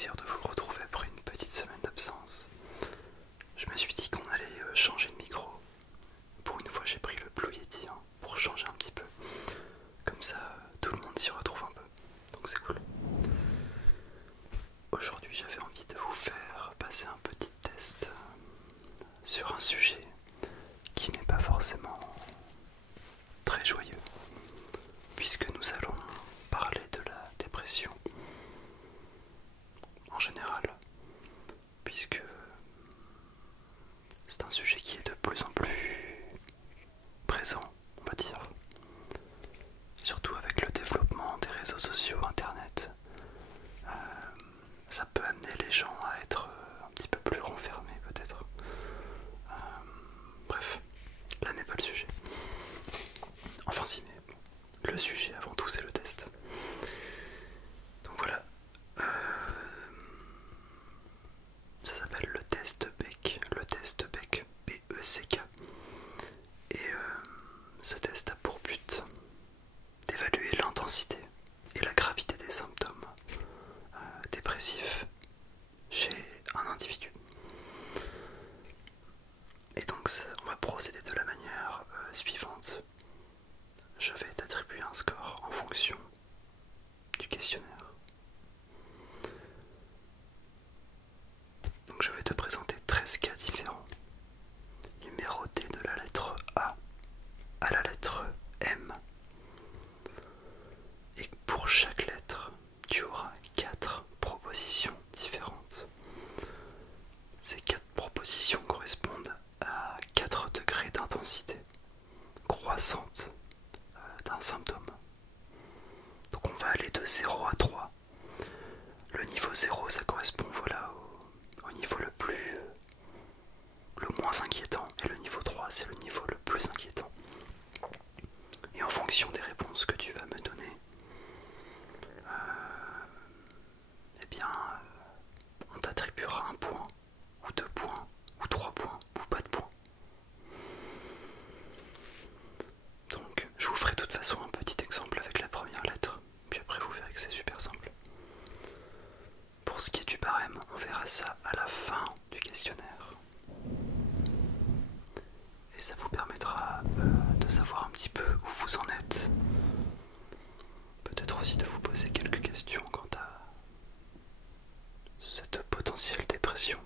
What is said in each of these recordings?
plaisir de vous retrouver après une petite semaine d'absence. Je me suis dit qu'on allait changer de micro. Pour une fois j'ai pris le Blue Yeti pour changer un petit peu. Comme ça tout le monde s'y retrouve un peu. Donc c'est cool. Aujourd'hui j'avais envie de vous faire passer un petit test sur un sujet qui n'est pas forcément très joyeux. Puisque nous allons parler de la dépression en général, puisque c'est un sujet qui est de plus en plus présent, on va dire, surtout avec le développement des réseaux sociaux, internet. Ça peut amener les gens à être un petit peu plus renfermés peut-être. Bref, là n'est pas le sujet. Enfin si, mais bon, le sujet avant tout c'est le test. Donc voilà. Ça s'appelle le test Beck, B-E-C-K. Et ce test a pour but d'évaluer l'intensité et la gravité des symptômes dépressifs chez un individu. Et donc on va procéder de la manière suivante. Je vais t'attribuer un score en fonction du questionnaire. Donc je vais te présenter 13 cas différents, numérotés de la lettre A à la lettre M. Et pour chaque lettre, tu auras 4 propositions différentes. Ces 4 propositions correspondent à 4 degrés d'intensité croissante d'un symptôme. Donc on va aller de 0 à 3. Le niveau 0 ça correspond voilà au niveau le moins inquiétant, et le niveau 3 c'est le niveau le plus inquiétant. Et en fonction des réponses que tu vas me donner, eh bien on t'attribuera un point, ou 2 points, ou 3 points, ou pas de points. Donc je vous ferai de toute façon un petit exemple avec la première lettre, puis après vous verrez que c'est super simple. Pour ce qui est du barème, on verra ça à la fin du questionnaire. Et ça vous permettra de savoir un petit peu où vous en êtes. Peut-être aussi de vous poser quelques questions quant à cette potentielle dépression.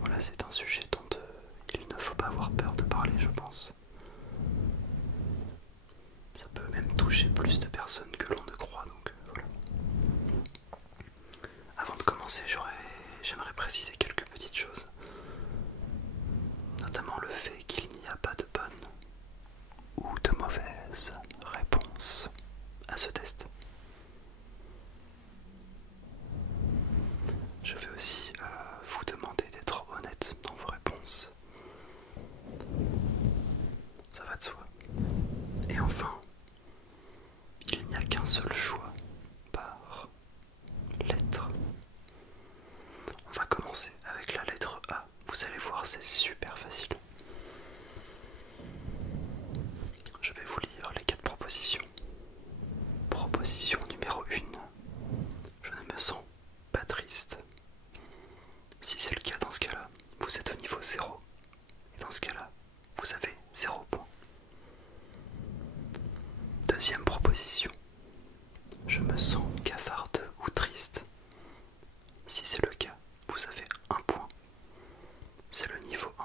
Voilà, c'est un sujet dont il ne faut pas avoir peur de parler, je pense. Ça peut même toucher plus de personnes que l'on ne croit, donc voilà. Avant de commencer, j'aimerais préciser quelques petites choses. Notamment le fait qu'il n'y a pas de bonne ou de mauvaise réponse à ce test. Je vais aussi vous demander d'être honnête dans vos réponses. Ça va de soi. Et enfin, il n'y a qu'un seul choix par lettre. On va commencer avec la lettre A. Vous allez voir, c'est super facile. Je vais vous lire les 4 propositions. Proposition numéro 1. Je ne me sens pas triste. Si c'est le cas, dans ce cas-là, vous êtes au niveau 0. Et dans ce cas-là, vous avez 0 points. Deuxième proposition. Je me sens cafardeux ou triste. Si c'est le cas, vous avez 1 point. C'est le niveau 1.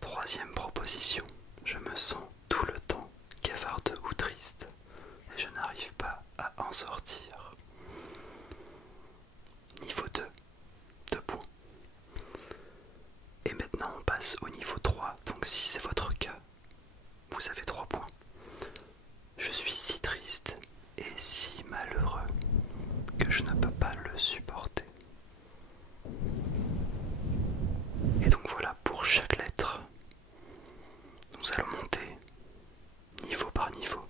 Troisième proposition. Je me sens tout le temps cafardeux ou triste et je n'arrive pas à en sortir. Niveau 2. 2 points. Et maintenant on passe au niveau 3. Donc si c'est votre cas, vous avez 3 points. Je suis si triste et si malheureux que je ne peux pas le supporter. Et donc voilà, pour chaque lettre, nous allons monter niveau par niveau.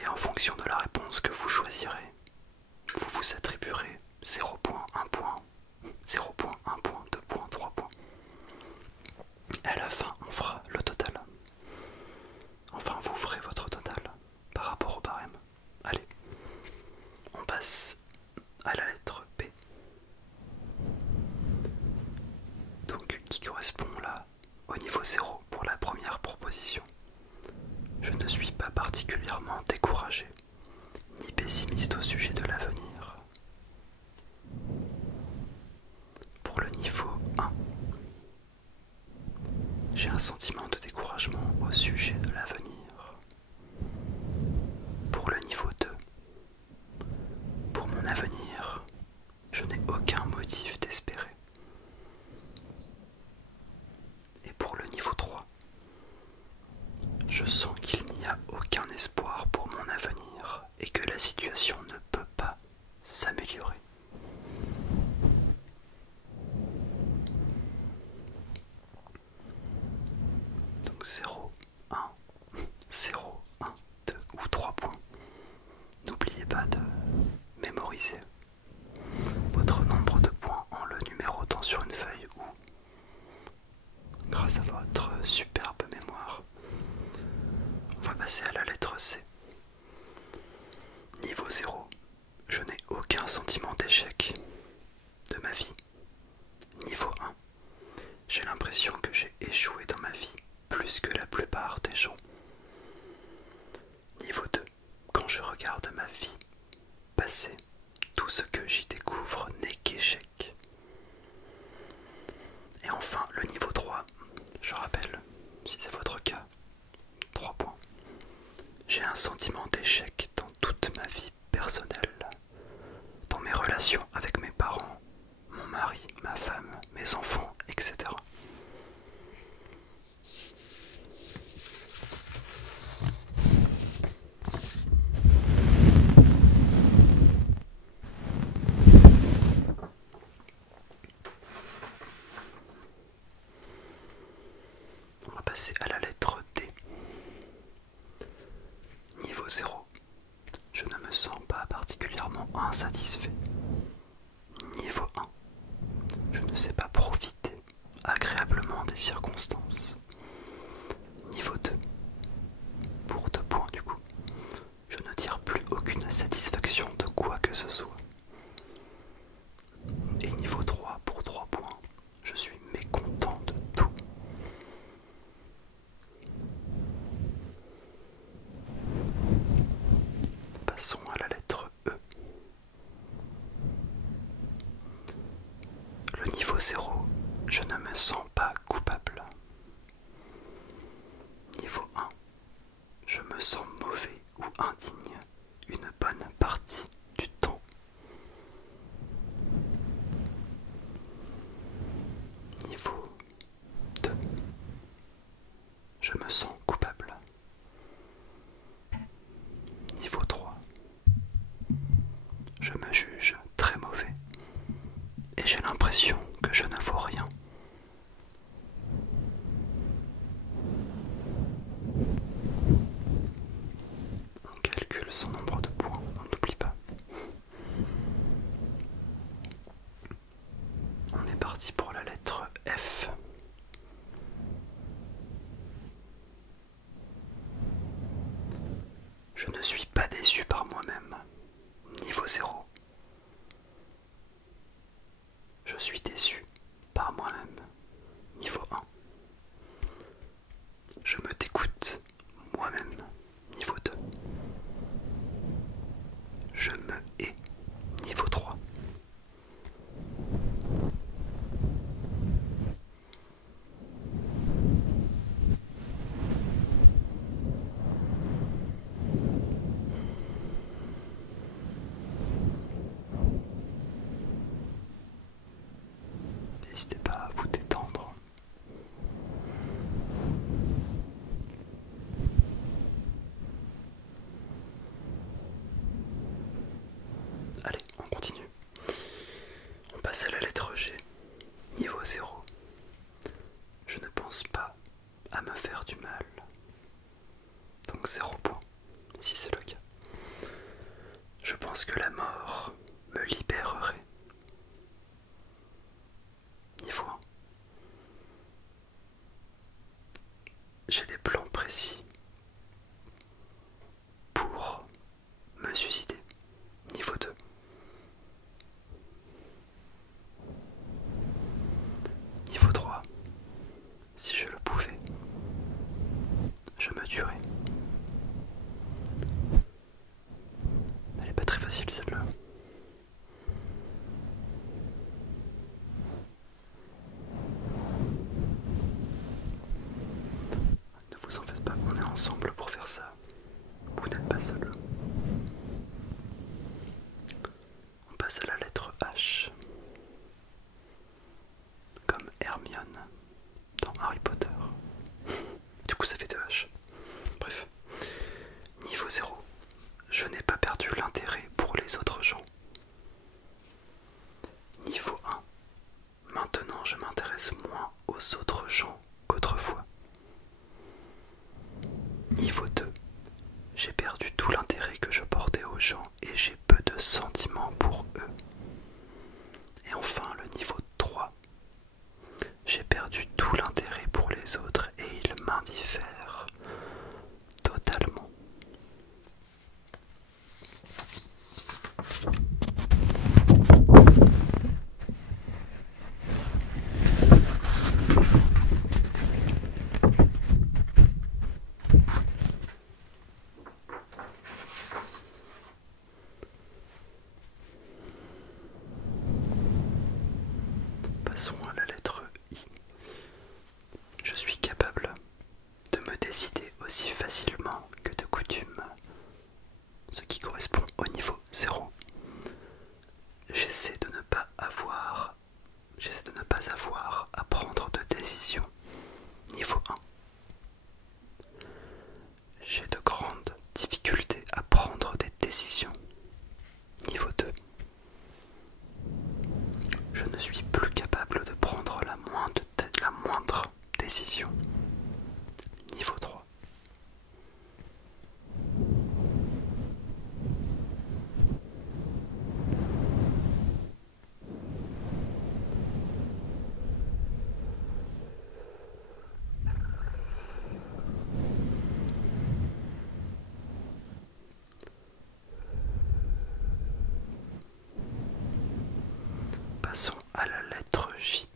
Et en fonction de la réponse que vous choisirez, vous vous attribuerez 0 points, 1 point, 0 points, 1 point, 2 points, 3 points. Et à la fin, on fera le total. Enfin, vous ferez passe à la lettre B. Donc qui correspond là au niveau 0 pour la première proposition. Je ne suis pas particulièrement découragé ni pessimiste au sujet de l'avenir. Pour le niveau 1, j'ai un sentiment de découragement au sujet de l'avenir. Pour le niveau 2, pour mon avenir, je n'ai aucun motif d'espérer. Et pour le niveau 3, je sens qu'il n'y a aucun espoir pour mon avenir et que la situation ne peut pas s'améliorer. Donc 0, 1, 0, 1, 2 ou 3 points. N'oubliez pas de mémoriser votre nombre de points en le numérotant sur une feuille ou grâce à votre superbe mémoire. On va passer à la lettre C. Niveau 0, je n'ai aucun sentiment d'échec de ma vie. Niveau 1, j'ai l'impression que j'ai échoué dans ma vie plus que la plupart des gens. Niveau 2, quand je regarde ma vie passée, tout ce que j'y découvre n'est qu'échec. Et enfin, le niveau 3, je rappelle, si c'est votre cas, 3 points. J'ai un sentiment d'échec dans toute ma vie personnelle, dans mes relations avec mes parents, mon mari, ma femme, mes enfants, etc. On va passer à la lettre D. Niveau 0, je ne me sens pas particulièrement insatisfait. Niveau 1, je ne sais pas profiter agréablement des circonstances. Niveau 2, pour 2 points du coup, je ne tire plus aucune satisfaction de quoi que ce soit. Et niveau 3, pour 3 points, je suis mécontent de tout. Passons à la lettre E. Le niveau 0, je ne me sens pas coupable. Niveau 1, je me sens mauvais ou indigne une bonne partie du temps. Niveau 2, je me sens coupable. Niveau 3, je me juge très mauvais et j'ai l'impression que je ne vaux rien. On calcule son nombre de points, on n'oublie pas. On est parti pour la lettre F. Je ne suis pas déçu par moi-même. Niveau 0. Je suis déçu par moi-même. Niveau 1. Je me dégoûte moi-même. Niveau 2. Je me hais. Niveau 3. N'hésitez pas à vous détendre. Allez, on continue. On passe à la lettre G. Niveau 0. Je ne pense pas à me faire du mal. Donc 0 point, si c'est le cas. Je pense que la mort me libérerait. Niveau 1. J'ai des plans précis pour me suicider. Niveau 2. facile celle-là. Ne vous en faites pas, on est ensemble pour faire ça. Vous n'êtes pas seul. On passe à la lettre H. Comme Hermione dans Harry Potter. Du coup ça fait 2 H. Bref. Niveau 0. Je n'ai pas perdu l'intérêt pour les autres gens. Niveau 1. Maintenant je m'intéresse moins aux autres gens qu'autrefois. Niveau 2. J'ai perdu tout l'intérêt que je portais aux gens et j'ai peu de sentiments pour eux. Et enfin le niveau 3. J'ai perdu tout l'intérêt pour les autres et ils m'indiffèrent totalement. Passons à la lettre I. Je suis capable de me décider aussi facilement que de coutume, ce qui correspond au niveau 0. J'essaie de ne pas avoir à prendre de décision. Niveau 1. J'ai de grandes difficultés à prendre des décisions. Niveau 2. Je ne suis plus capable de prendre la moindre décision. Niveau 3. Passons à la lettre J.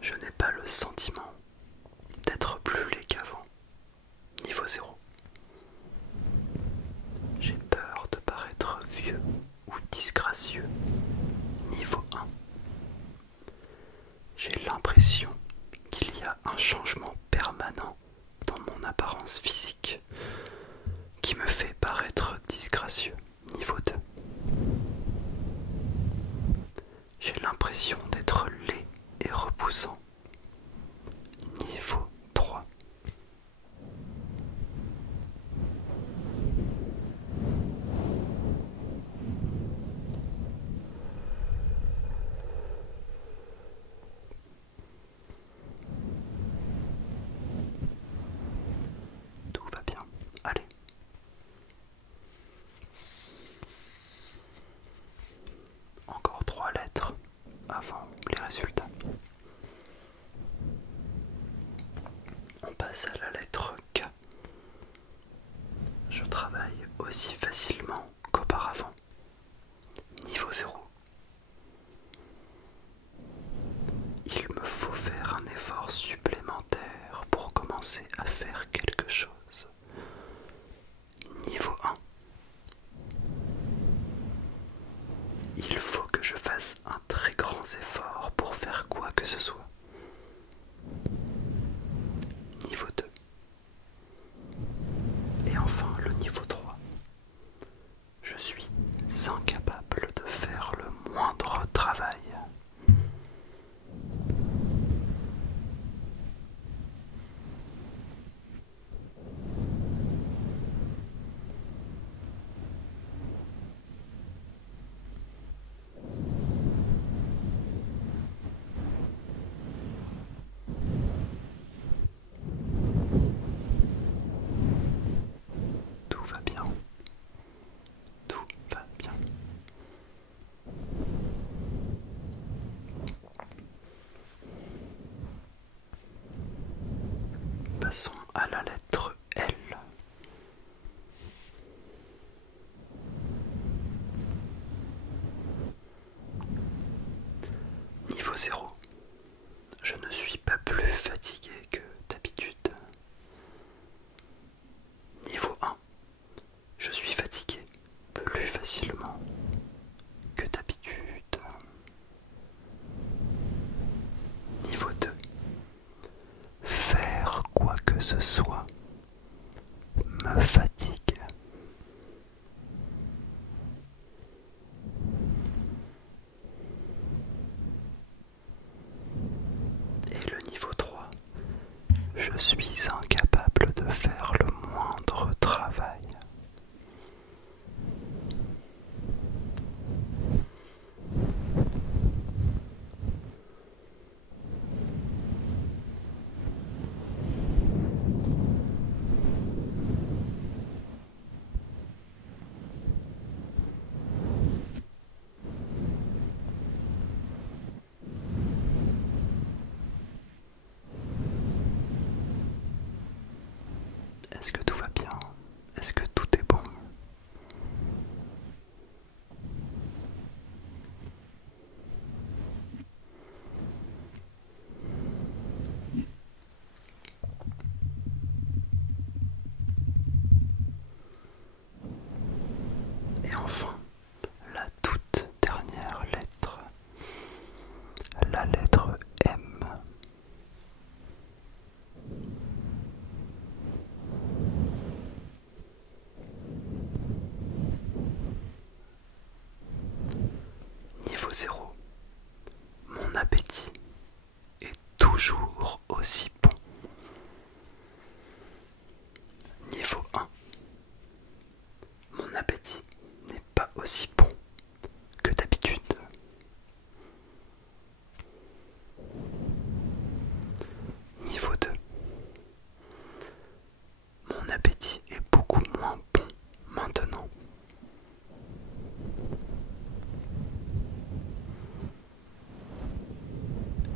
Je n'ai pas le sentiment d'être plus laid qu'avant. Niveau 0. J'ai peur de paraître vieux ou disgracieux. Niveau 1. J'ai l'impression qu'il y a un changement permanent dans mon apparence physique qui me fait paraître disgracieux. Niveau 2. J'ai l'impression d'être laid et repoussant. Niveau 3. Tout va bien. Allez. Encore 3 lettres avant les résultats. On passe à la lettre K. Je travaille aussi facilement qu'auparavant. Niveau 0. Il me faut faire un effort supplémentaire pour commencer à faire quelque chose. Niveau 1. Il faut que je fasse un très grand effort pour faire quoi que ce soit. Niveau 2. Et enfin le niveau 3. Je suis incapable de faire le moindre travail. Tout va bien. Tout va bien. Passons à la lettre L. Niveau 0. Je ne suis pas plus fatigué que d'habitude. Niveau 1. Je suis fatigué facilement que d'habitude. Niveau 2. Faire quoi que ce soit me fatigue. Et le niveau 3. Je suis incapable de faire le moindre travail. Est-ce que tout va bien? Est-ce que tout est bon? Et enfin, la toute dernière lettre, la lettre M. Niveau 0. Mon appétit est toujours aussi bon. Niveau 1. Mon appétit n'est pas aussi bon que d'habitude. Niveau 2. Mon appétit est beaucoup moins bon maintenant.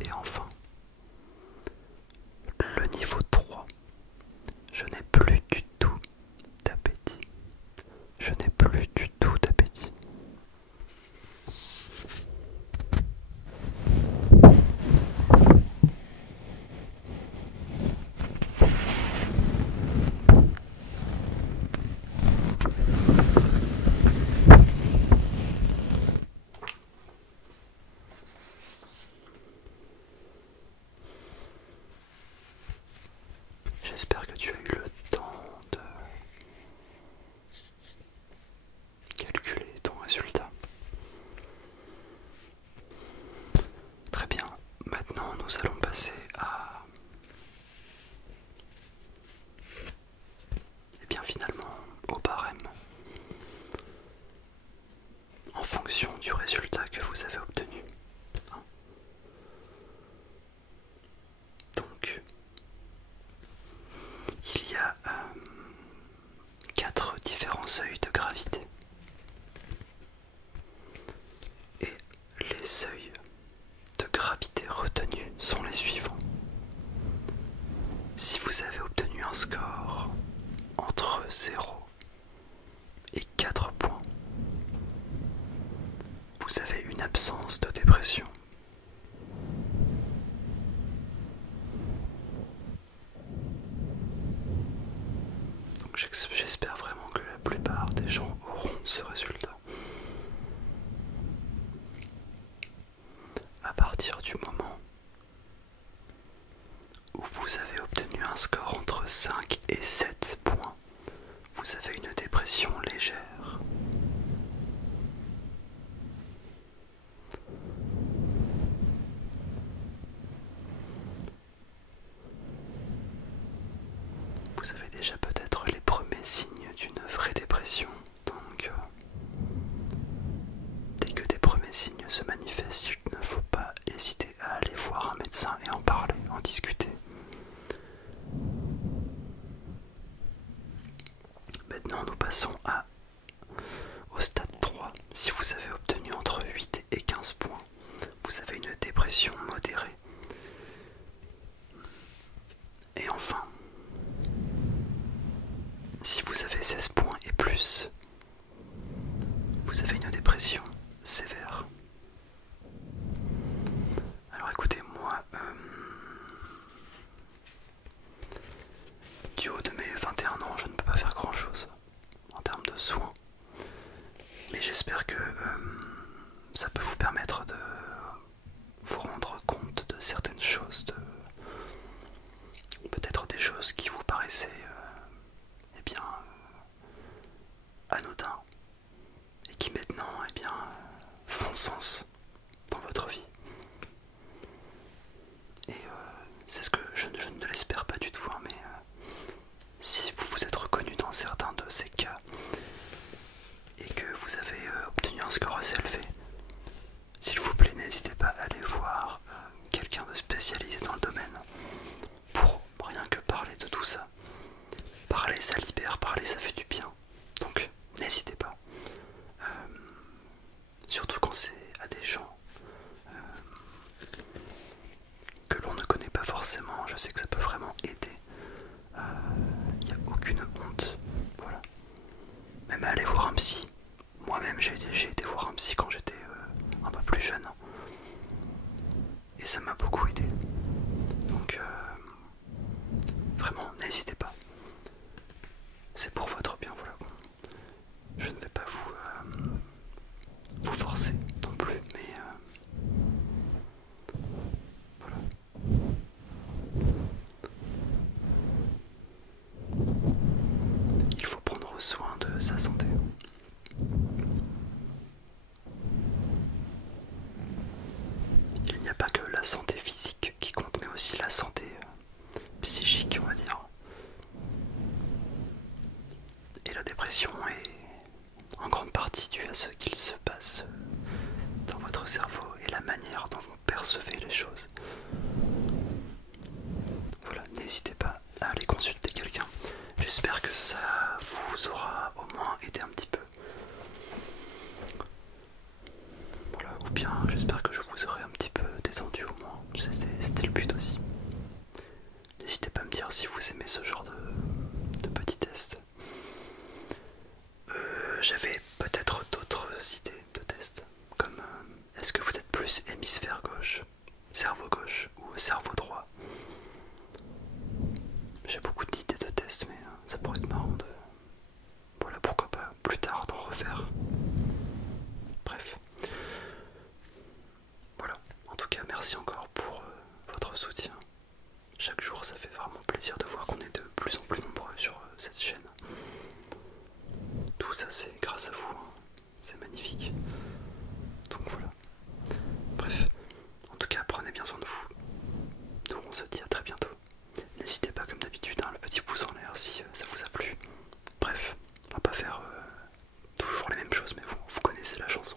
Et enfin, le niveau 3. Je n'ai plus du tout d'appétit. Je n'ai plus du tout d'appétit. J'espère que tu as eu le temps de calculer ton résultat. Très bien, maintenant nous allons passer à... Et bien finalement au barème. En fonction du résultat que vous avez obtenu. Donc, il y a 4 différents seuils de gravité. Et les seuils de gravité retenus sont les suivants. Si vous avez obtenu un score entre 0 et 4 points, vous avez une absence de dépression. Donc j'espère vraiment que la plupart des gens auront ce résultat. À partir du moment où vous avez obtenu un score entre 5 et 7 points, vous avez une dépression légère. Vous avez déjà peut-être les premiers signes d'une vraie dépression, donc dès que des premiers signes se manifestent, il ne faut pas hésiter à aller voir un médecin et en parler, en discuter. Maintenant nous passons au stade 3. Si vous avez obtenu entre 8 et 15 points, vous avez une dépression modérée. Et enfin, si vous avez 16 points et plus, vous avez une dépression sévère. Alors écoutez, moi, du haut de mes 21 ans, je ne peux pas faire grand chose en termes de soins. Mais j'espère que ça peut vous permettre de vous rendre compte de certaines choses, peut-être des choses qui vous paraissaient eh bien anodins et qui maintenant eh bien font sens dans votre vie. Et c'est ce que je ne l'espère pas du tout, hein, mais si vous vous êtes reconnu dans certains de ces cas et que vous avez obtenu un score assez élevé, s'il vous plaît, n'hésitez pas à aller voir quelqu'un de spécialisé dans le domaine pour rien que parler de tout ça. Parler, ça libère, parler, ça fait du bien. Donc, n'hésitez pas. Surtout quand c'est à des gens que l'on ne connaît pas forcément, je sais que ça peut vraiment aider. Il n'y a aucune honte. Voilà. Même à aller voir un psy. Moi-même, j'ai été voir un psy quand j'étais un peu plus jeune. Et ça m'a beaucoup aidé. Donc, vraiment, n'hésitez pas. C'est pour votre bien, voilà. Je ne vais pas vous forcer non plus, mais voilà. Il faut prendre soin de sa santé. Il n'y a pas que la santé physique qui compte, mais aussi la santé psychique, on va dire. Et la dépression est en grande partie due à ce qu'il se passe dans votre cerveau et la manière dont vous percevez les choses. Voilà, n'hésitez pas à aller consulter quelqu'un. J'espère que ça vous aura au moins aidé un petit peu. Voilà, ou bien j'espère que je vous aurai un petit peu détendu au moins. C'était le but aussi. N'hésitez pas à me dire si vous aimez ce genre de petits tests. J'avais peut-être d'autres idées de tests, comme est-ce que vous êtes plus hémisphère gauche, cerveau gauche ou cerveau droit. J'ai beaucoup d'idées de tests, mais ça pourrait être marrant de... Voilà, pourquoi pas plus tard d'en refaire. Bref. Voilà, en tout cas merci encore pour votre soutien. Chaque jour ça fait vraiment plaisir de voir qu'on est de plus en plus nombreux sur cette chaîne. Tout ça c'est grâce à vous, hein. C'est magnifique. Donc voilà. Bref, en tout cas prenez bien soin de vous. Nous on se dit à très bientôt. N'hésitez pas comme d'habitude, hein, le petit pouce en l'air si ça vous a plu. Bref, on va pas faire toujours les mêmes choses, mais vous connaissez la chanson.